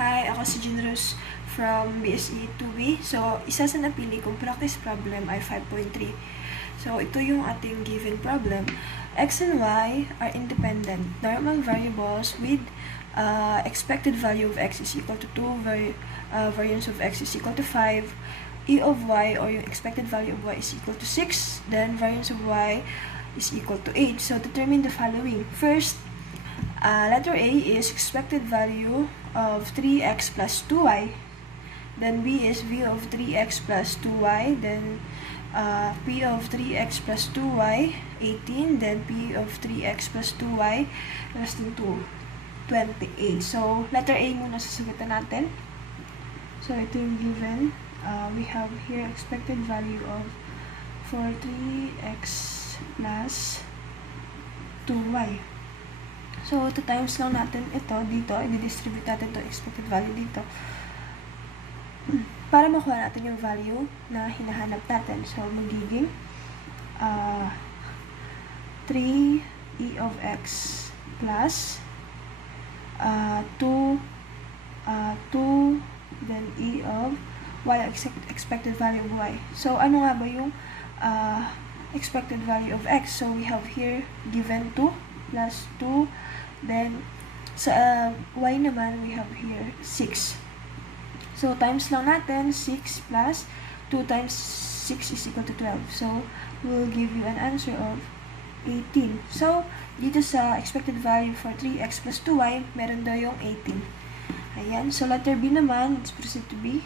Hi, ako si Jinrus from BSE 2B. So, isa sa napili kong practice problem ay 5.3. So, ito yung ating given problem. X and Y are independent normal variables with expected value of X is equal to 2, variance of X is equal to 5, E of Y or yung expected value of Y is equal to 6, then variance of Y is equal to 8. So, determine the following. First, letter A is expected value of 3x plus 2y. Then B is V of 3x plus 2y. Then P of 3x plus 2y, 18. Then P of 3x plus 2y less than 2, 28. So, letter A muna sasagutan natin. So, ito yung given. We have here expected value of 3x plus 2y. So, ito times lang natin ito dito. I-distribute natin itong expected value dito. Para makuha natin yung value na hinahanap natin. So, magiging 3e of x plus 2 then e of y, expected value of y. So, ano nga ba yung expected value of x? So, we have here given 2 plus 2. Then, sa y naman, we have here 6. So, times lang natin, 6 plus 2 times 6 is equal to 12. So, we'll give you an answer of 18. So, dito sa expected value for 3x plus 2y, meron daw yung 18. Ayan. So, letter B naman, let's proceed to B.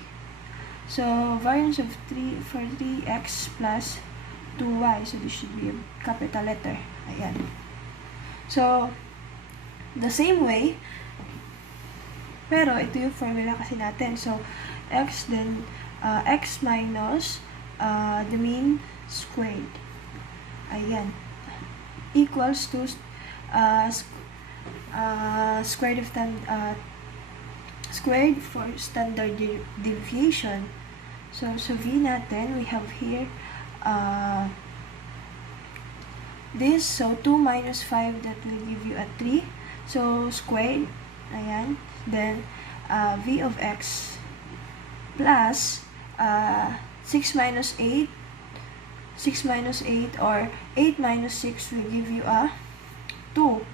So, variance of 3 for 3x plus 2y. So, this should be a capital letter. Ayan. So, the same way, pero ito yung formula kasi natin. So, x then x minus the mean squared. Ayan. Equals to squared of squared for standard deviation. So, sa V natin, we have here this. So, 2 minus 5, that will give you a 3. So, squared. Ayan. Then, V of x plus 6 minus 8. 6 minus 8 or 8 minus 6 will give you a 2.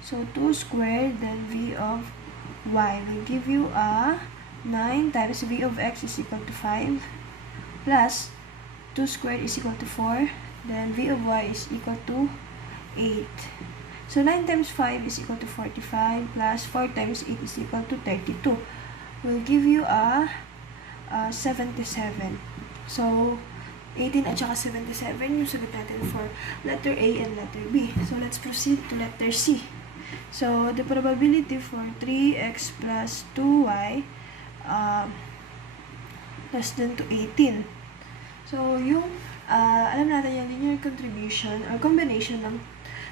So, 2 squared, then V of y will give you a 9 times V of x is equal to 5 plus 2 squared is equal to 4. Then, V of y is equal to 8. So, 9 times 5 is equal to 45 plus 4 times 8 is equal to 32. Will give you a 77. So, 18 at saka 77 yung sagot natin for letter A and letter B. So, let's proceed to letter C. So, the probability for 3x plus 2y less than to 18. So, yung alam natin yung linear contribution or combination ng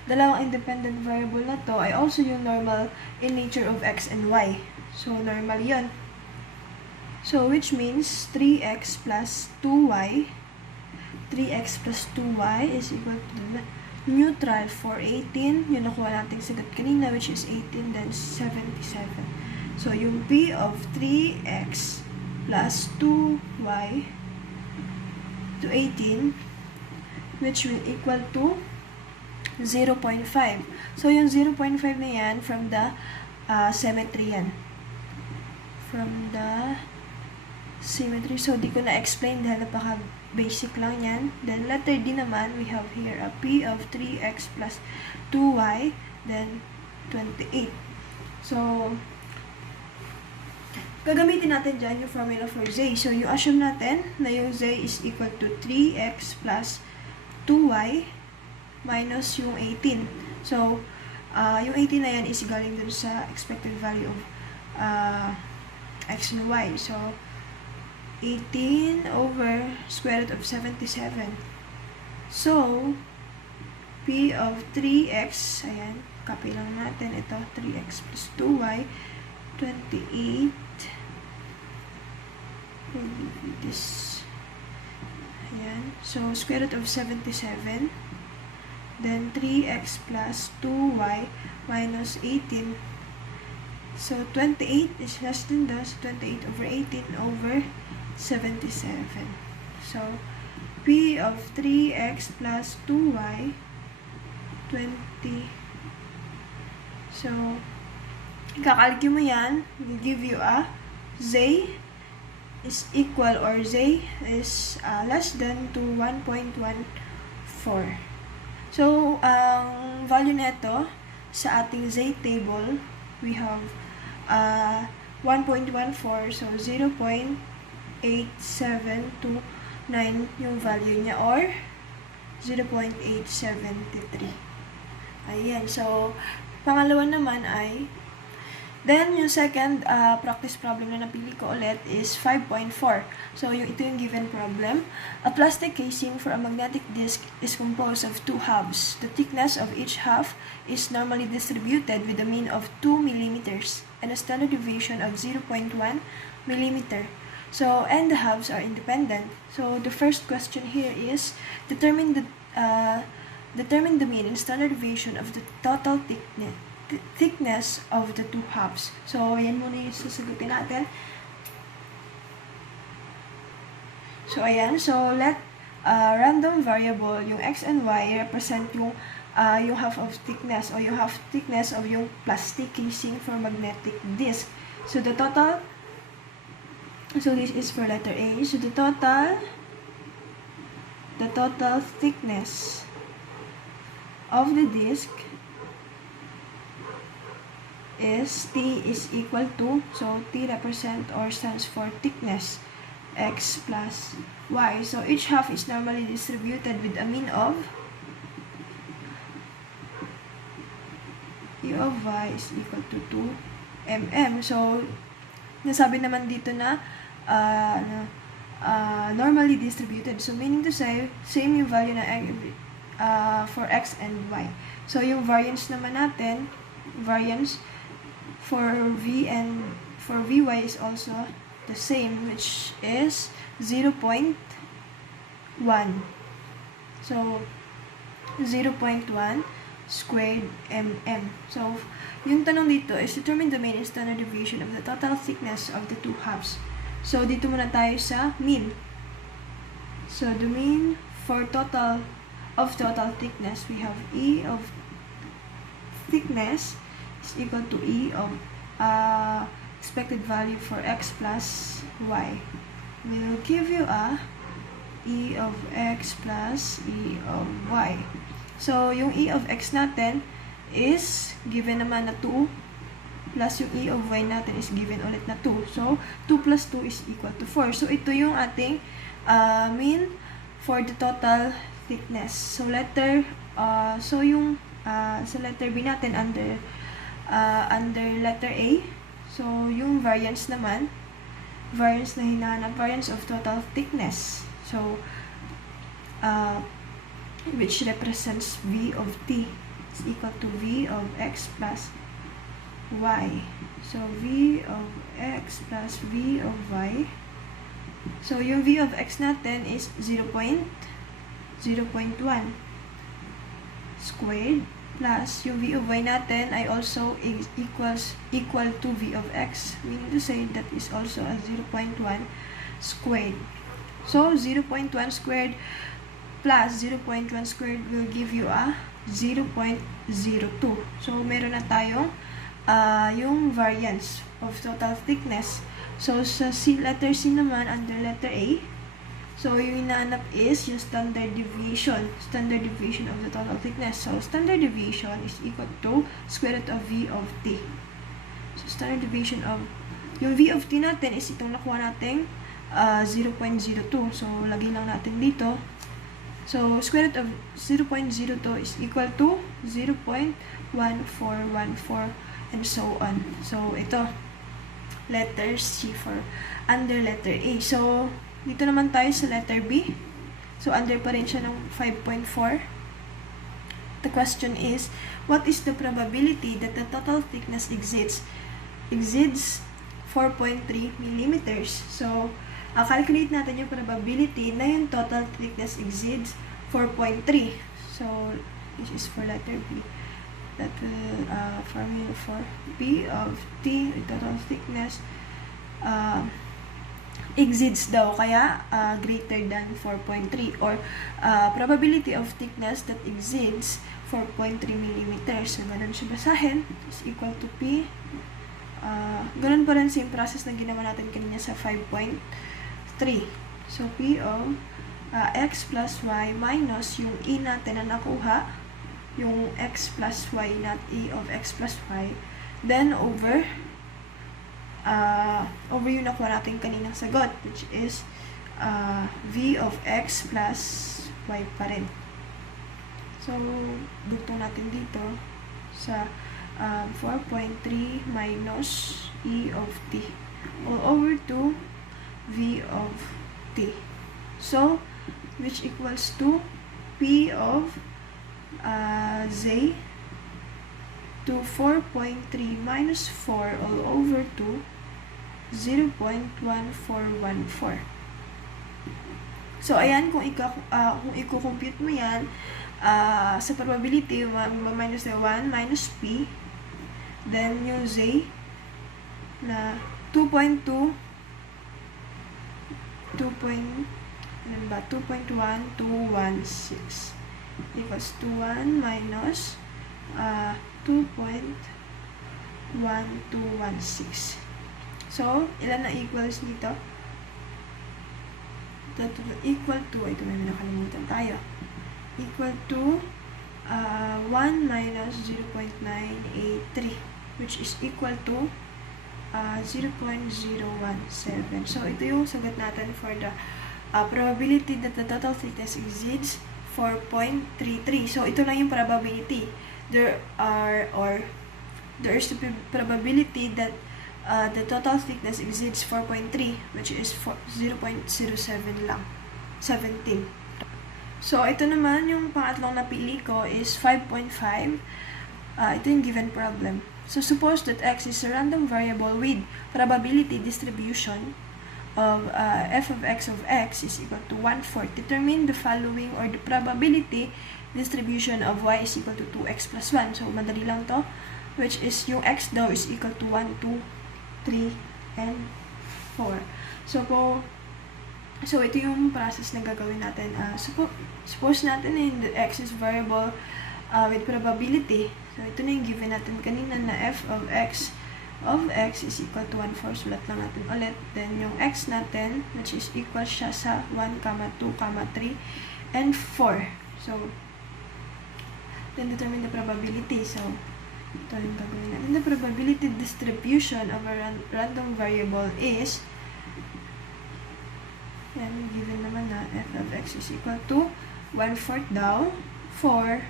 dalawang independent variable na to ay also yung normal in nature of x and y. So, normal yun. So, which means 3x plus 2y 3x plus 2y is equal to the neutral for 18. Yun nakuha natin sagot kanina, which is 18, then 77. So, yung P of 3x plus 2y to 18, which will equal to 0.5. So, yung 0.5 na yan, from the symmetry yan. From the symmetry. So, di ko na-explain dahil napaka-basic lang yan. Then, letter D naman, we have here a P of 3x plus 2y, then 28. So, gagamitin natin dyan yung formula for z. So, yung assume natin na yung z is equal to 3x plus 2y minus yung 18. So, yung 18 na yan is galing dun sa expected value of x and y. So, 18 over square root of 77. So, P of 3x, ayan, copy lang natin ito, 3x plus 2y, 28. This, ayan, so square root of 77. Then, 3x plus 2y minus 18 So, 28 is less than this. 28 over 18 over 77. So, P of 3x plus 2y, 20. So, kakalki mo yan, will give you a z is equal, or z is less than to 1.14. So, ang value nito sa ating z table, we have 1.14, so 0.8729 yung value niya, or 0.873. Ayan, so pangalawa naman ay, then yung second practice problem na napili ko ulit is 5.4. So ito yung given problem. A plastic casing for a magnetic disc is composed of two halves. The thickness of each half is normally distributed with a mean of 2 millimeters and a standard deviation of 0.1 millimeter. So, and the halves are independent. So the first question here is determine the mean and standard deviation of the total thickness of the two halves. So, ayan muna yung sasagutin natin. So, ayan. So, let random variable, yung x and y, represent yung half of thickness, o yung half thickness of yung plastic casing for magnetic disc. So, the total, so this is for letter A. So, the total thickness of the disc is T is equal to, so T represent or stands for thickness, x plus y. So each half is normally distributed with a mean of U of y is equal to 2 mm. So nasabi naman dito na normally distributed. So meaning to say, same yung value na for x and y. So yung variance naman natin, variance for v and for vy is also the same, which is 0.1. So 0.1 squared mm. So yung tanong dito is determine the mean and standard deviation of the total thickness of the two halves. So dito muna tayo sa mean. So the mean for total thickness, we have E of thickness is equal to E of expected value for x plus y. Will give you a E of x plus E of y. So, yung E of x natin is given naman na 2, plus yung E of y natin is given ulit na 2. So, 2 plus 2 is equal to 4. So, ito yung ating mean for the total thickness. So, sa letter B natin under letter A, so yung variance naman, variance na hinahanap, variance of total thickness. So, which represents V of T is equal to V of x plus y. So, V of x plus V of y. So, yung V of x natin is 0.1 squared plus yung V of y natin ay also equal to V of x, meaning to say that is also a 0.1 squared. So 0.1 squared plus 0.1 squared will give you a 0.02. So meron na tayong yung variance of total thickness. So sa letter C naman, under letter A, so yung inaanap is yung standard deviation of the total thickness. So standard deviation is equal to square root of V of T. So standard deviation of, yung V of T natin is itong nakuha nating 0.02. So lagay lang natin dito. So square root of 0.02 is equal to 0.1414 and so on. So ito, letter C for under letter A. So dito naman tayo sa letter B. So, under pa rin siya ng 5.4. The question is, what is the probability that the total thickness exceeds 4.3 millimeters? So, calculate natin yung probability na yung total thickness exceeds 4.3. So, this is for letter B. that will formula for P of T, total thickness, exceeds daw, kaya greater than 4.3, or probability of thickness that exceeds 4.3 mm. So, ganun siya basahin. Is equal to P. Ganun pa rin same process na ginawa natin kanina sa 5.3. So, P of x plus y minus yung e natin na nakuha, yung x plus y, not e of x plus y, then over yung nakuha natin kaninang sagot, which is v of x plus y pa rin. So, dugtong natin dito sa 4.3 minus e of t all over to v of t. So, which equals to p of z to 4.3 minus 4 all over to 0.1414. So, ayan, kung i-compute mo yan, sa probability, minus 1 minus p, then yung z na 2.1216 equals to 1 minus 2.1216. So, ilan na equals nito? That will equal to, ito may nakalimutan tayo, equal to 1 minus 0.983, which is equal to 0.017. So, ito yung sagot natin for the probability that the total thickness exceeds 4.33. So, ito lang yung probability. There is the probability that the total thickness exceeds 4.3, which is 0.07 lang. 17. So, ito naman, yung pangatlong napili ko is 5.5. Ito yung given problem. So, suppose that x is a random variable with probability distribution of f of x is equal to 1/4. Determine the following, or the probability distribution of y is equal to 2x plus 1. So, madali lang to, which is yung x daw is equal to 1, 2, 3, and 4. So, ito yung process na gagawin natin. Suppose natin the x is variable with probability. So, ito na yung given natin kanina na f of x is equal to 1/4. Sulat lang natin ulit. Then, yung x natin, which is equal siya sa 1, 2, 3, and 4. So, then determine the probability. So, ito yung gagawin natin. The probability distribution of a random variable is, yan, given naman na f of x is equal to 1/4 daw for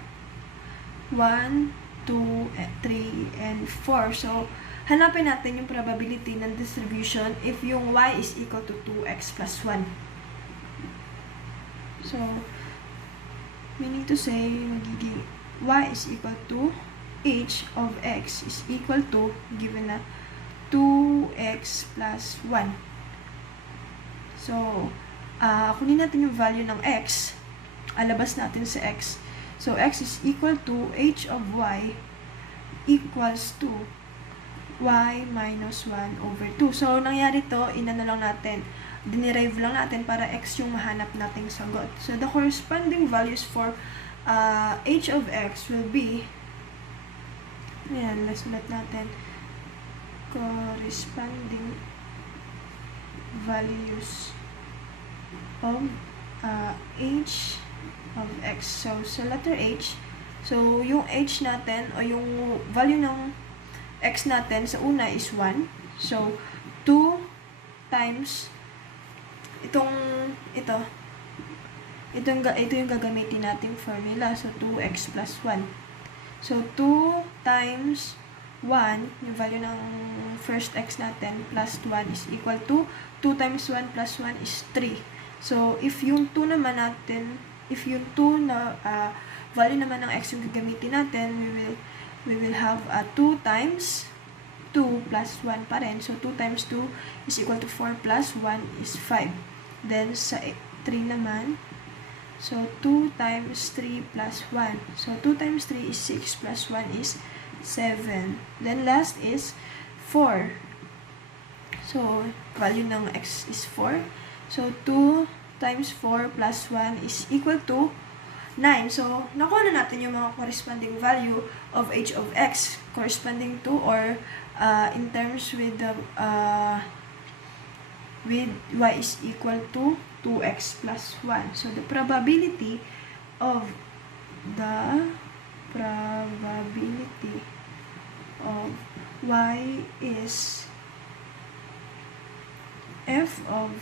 1, 2, 3, and 4. So, hanapin natin yung probability ng distribution if yung y is equal to 2x plus 1. So, meaning to say, magiging y is equal to h of x is equal to, given na 2x plus 1. So, kunin natin yung value ng x, alabas natin sa x. So, x is equal to h of y equals to y minus 1 over 2. So, nangyari to, inano lang natin, dinerive lang natin para x yung mahanap nating sagot. So, the corresponding values for h of x will be, ayan, let's ulit natin, corresponding values of h of x. So, sa letter h, so, yung h natin, o yung value ng x natin sa una is 1. So, 2 times ito yung gagamitin nating formula. So, 2x plus 1. So, 2 times 1, yung value ng first x natin, plus 1 is equal to 2 times 1 plus 1 is 3. So, if yung 2 naman natin, if yung 2 na value naman ng x yung gagamitin natin, we will have 2 times 2 plus 1 pa rin. So, 2 times 2 is equal to 4 plus 1 is 5. Then, sa 3 naman, So, 2 times 3 plus 1. So, 2 times 3 is 6 plus 1 is 7. Then, last is 4. So, value ng x is 4. So, 2 times 4 plus 1 is equal to 9. So, nakuha na natin yung mga corresponding value of h of x corresponding to or in terms with the with y is equal to 2x plus 1. So, the probability of y is f of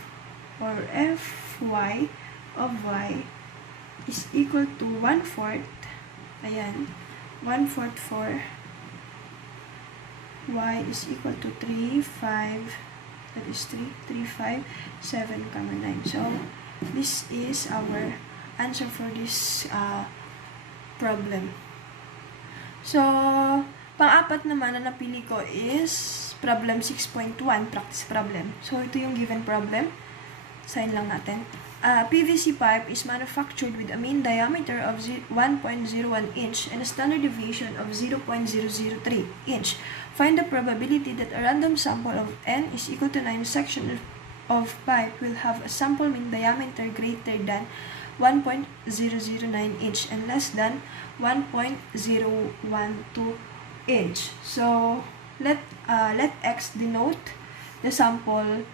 or fy of y is equal to 1/4. Ayan. 1/4 for y is equal to 3, 5, that is 3, 3, 5, 7, 9. So, this is our answer for this problem. So, pang-apat naman na napili ko is problem 6.1, practice problem. So, ito yung given problem. Sign lang natin. PVC pipe is manufactured with a mean diameter of 1.01 inch and a standard deviation of 0.003 inch. Find the probability that a random sample of n is equal to 9 sections of pipe will have a sample mean diameter greater than 1.009 inch and less than 1.012 inch. So, let x denote the sample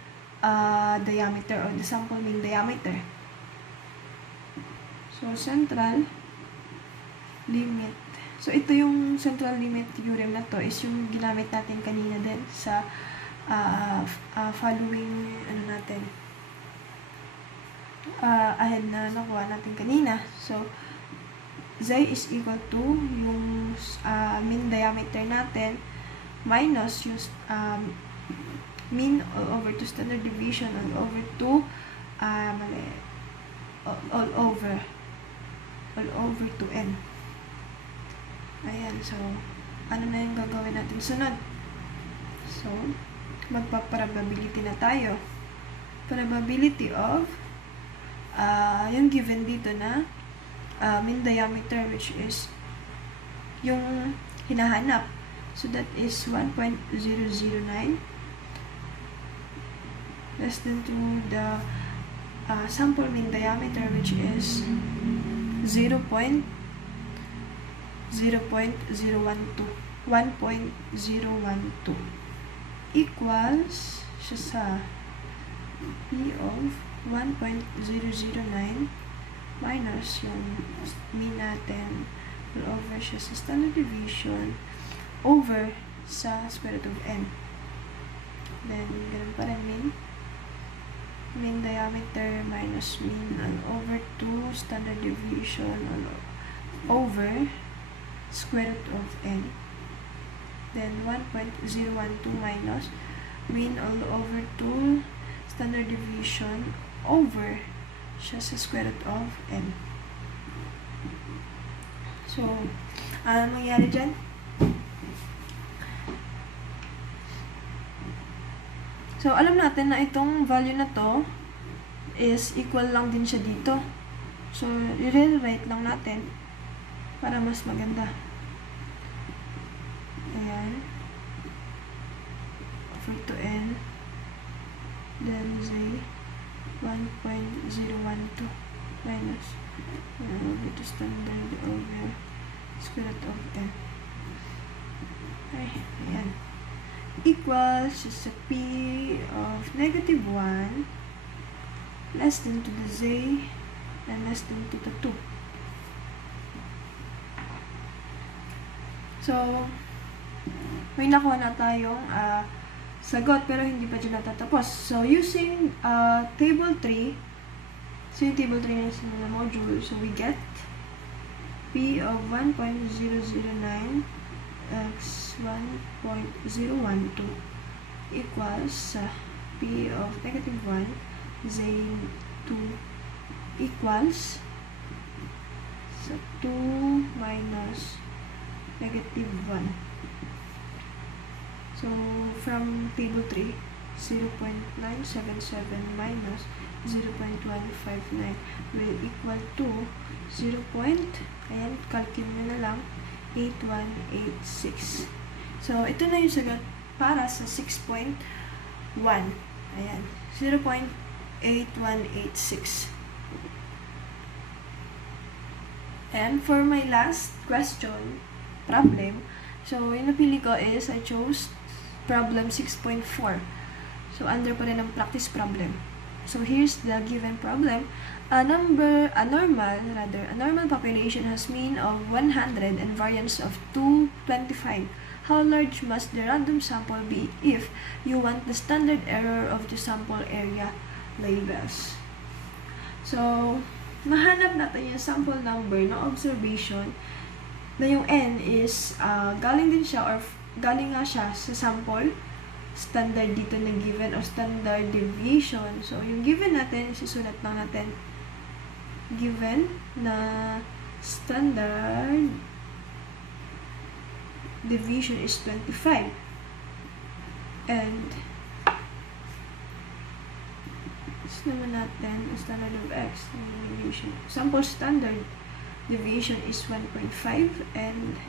diameter or the sample mean diameter. So, central limit. So, ito yung central limit theorem na to is yung ginamit natin kanina din sa following natin ahead na nakuha natin kanina. So, z is equal to yung mean diameter natin minus yung mean all over to standard deviation all over to all over to n. Ayan, so ano na yung gagawin natin sunod? So, magpa-probability na tayo. Probability of yung given dito na mean diameter, which is yung hinahanap. So, that is 1.009 less than to the sample mean diameter, which is 1.012 equals siya sa p of 1.009 minus yung mean natin all over siya sa standard deviation over sa square root of n. Then, ganun pa rin mean diameter minus mean all over 2 standard deviation all over square root of n. Then 1.012 minus mean all over 2 standard deviation over siya sa square root of n. So, ano mangyari dyan? So, alam natin na itong value na to is equal lang din siya dito. So, i-rewrite lang natin para mas maganda. Ayan. Over to n. Then, z 1.012 minus over to standard over square root of n. Ay, ayan. Equals just a p of negative 1 less than to the z and less than to the 2. So, may nakuha na tayong sagot pero hindi pa dyan natatapos. So, using table 3, so yung table 3 na module, so we get p of 1.009 x 1.012 equals p of negative 1 z 2 equals 2 minus negative 1. So, from table 3, 0.977 minus 0.159 will equal to 0. Ayan, calculate mo na lang, 8186. So, ito na yung sagot para sa 6.1. Ayan, 0.8186. And for my last question, problem, so yung napili ko is, I chose problem 6.4. So, under pa rin ang practice problem. So, here's the given problem. A normal population has mean of 100 and variance of 225. How large must the random sample be if you want the standard error of the sample area labels? So, mahanap natin yung sample number ng observation na yung n is galing nga siya sa sample standard dito na given o standard deviation. So, yung given natin, isusulat lang natin given na standard deviation is 25. And this naman natin, standard of x, deviation. Sample standard deviation is 1.5 and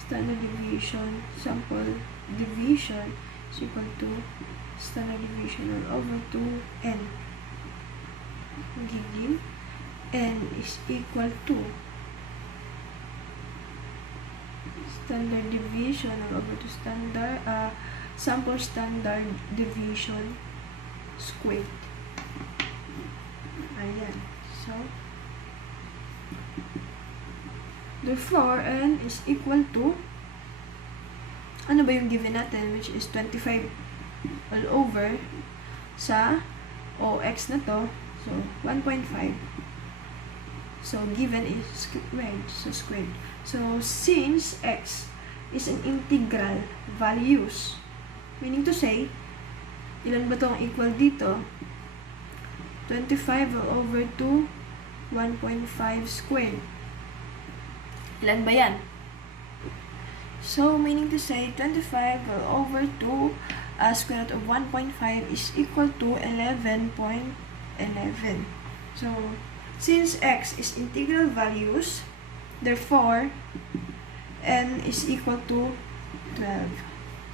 standard deviation, sample deviation is equal to standard deviation all over 2n. Magiging n is equal to standard deviation all over to standard sample standard deviation squared. Ayan. So, therefore, n is equal to, ano ba yung given natin, which is 25 all over sa x na to, so 1.5. So, given is squared, so squared. So, since x is an integral values, meaning to say, ilan ba itong equal dito? 25 all over to 1.5 squared. Ilan ba yan? So, meaning to say, 25 all over 2 square root of 1.5 is equal to 11.11. So, since x is integral values, therefore, n is equal to 12.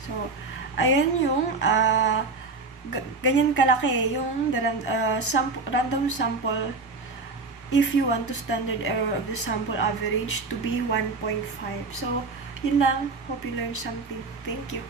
So, ayan yung ganyan kalaki yung random sample if you want to standard error of the sample average to be 1.5. So, yun lang. Hope you learned something. Thank you.